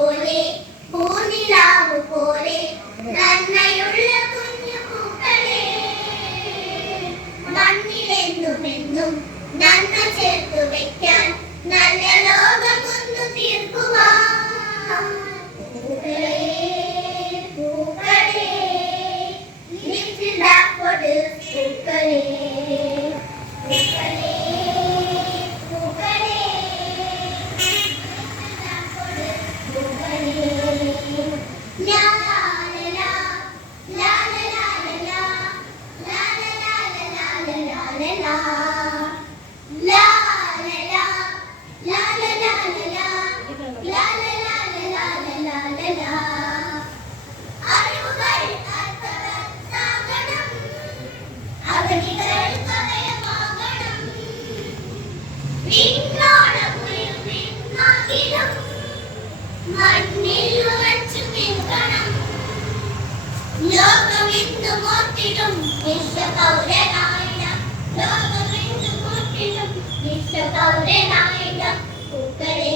പോലെ പൂനിലാവ് പോലെ നന്മയുള്ള കുഞ്ഞു പൂക്കളെ മണ്ണിലെന്നുമെന്നും നന്മ ചേർത്തു വെക്കാൻ നല്ല ലോകമൊന്നു തീർക്കുവാൻ പൂക്കളെ പൂക്കളെ ലിറ്റിൽ ഡാഫോഡിൽസ് പൂക്കളെ പൂക്കളെ പൂക്കളെ ലാ ലാ ലാ ലാ ലാ ലാ ലാ ലാ ലാ ലാ ലോകമെന്നുമോർത്തിടും നിശപൗരനായ ലോകമെന്നുമോർത്തിടും നിശപൗരനായ പൂക്കളെ